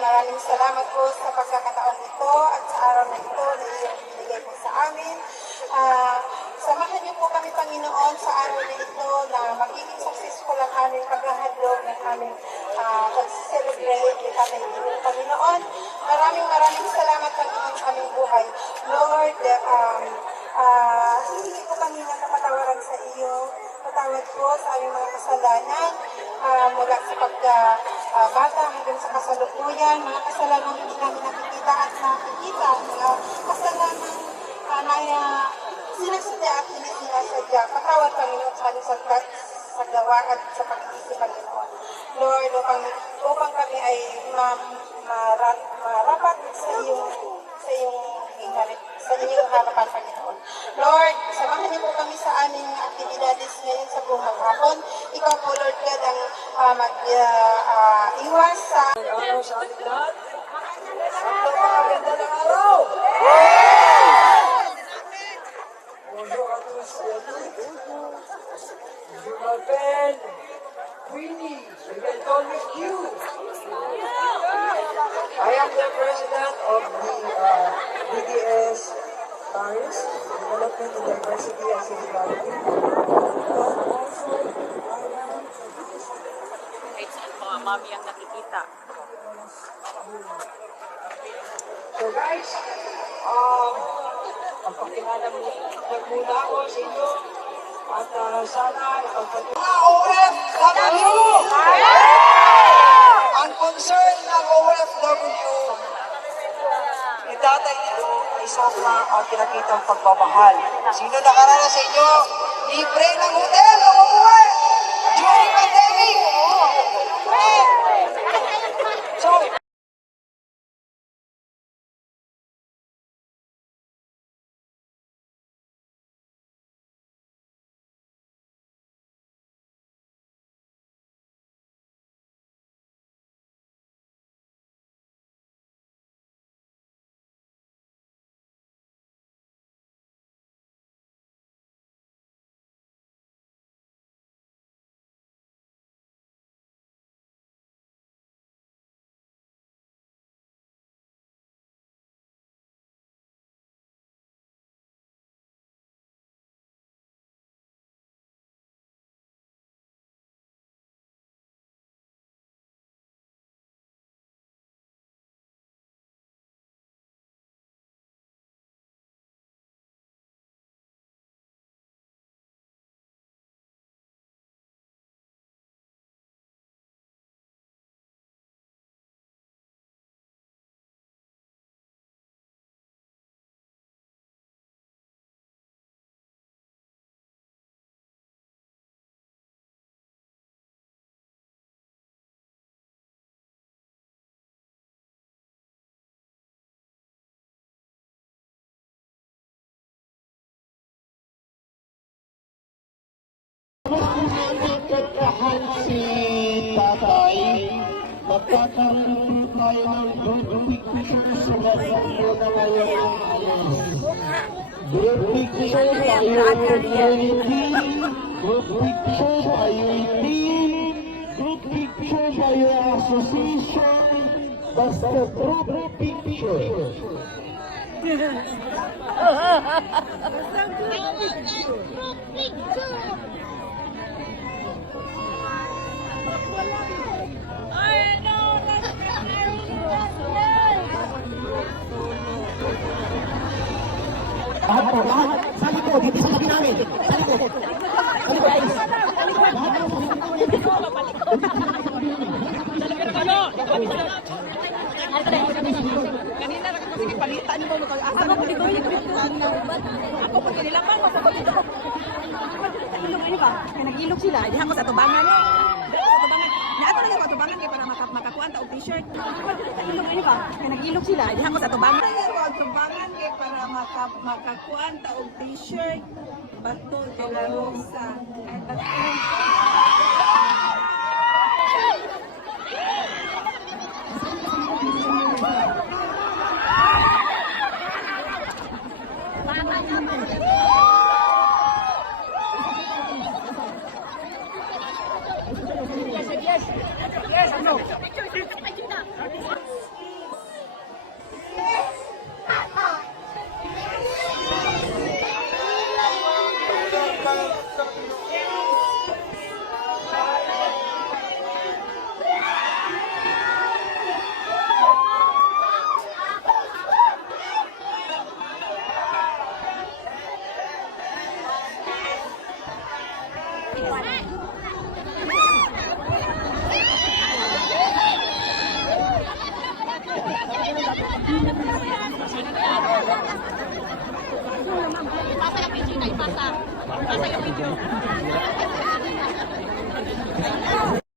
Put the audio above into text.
maraming salamat po sa pagkakataong ito at sa araw na ito na iyong binigay po sa amin. Samahan niyo po kami, Panginoon, sa araw na ito na magiging successful ang aming paghahandog ng aming pag-celebrate ng aming Panginoon. Maraming salamat, Panginoon, sa aming buhay. Lord, hihingi po kami ng kapatawaran sa iyo. Patawad po sa aming mga kasalanan mula sa pagkabata hanggang sa kasalukuyan, mga kasalanan hindi namin nakikita at nakikita, mga kasalanan na sinasadya at hindi sinasadya. Patawad, Panginoon, sa aming sa gawa at sa pag-iisip, Panginoon. Lord, upang kami ay marapat sa iyong harapan, Panginoon. Lord, samahan niyo po kami sa aming aktibidades ngayon sa buong maghapon. Ikaw po, Lord God, ang mag-iwas sa araw sa ating lahat. Ang maganda ng araw! Bonjour à tous et à toutes. Je m'appelle Queenie. You can call me Q. I am the president of the BDS Paris, Development in Diversity and Sexuality. Kahit saan mga mami ang nakikita. So guys, magpakilala muna ako sa inyo at sana ipagpatuloy. Mga OFW! Ang concern ng OFW ni Tatay Lito ay sobra ang pinakitang pagmamahal. Sino nakaranas sa inyo? Libre ng hotel na umuwi during pandemic! So, Pagkahan si Tatay, magkakaroon tayo ng group picture sa mundo na ngayon alas. Group picture tayo community, group picture tayo team, group picture tayo association, basta group picture. Lahat, sa likod, dito sa labi namin. Sa likod. Sa likod, guys. Kanina na kasi palitan mo asa na dito ako pag nilaman mo sa dito. Ano ba? Kaya nag-ilog sila. Diha ko sa tubangan. Sa tubangan. Naato lang sa tubangan kay para makakuan ta og t-shirt. Ano ba? Kaya nag-ilog sila. Diha ko sa tubangan. Sa tubangan kay para makakuan ta og t-shirt. Bato de la Rosa. Yes, ano? Ipasa yung video na, ipasa. Ipasa yung video.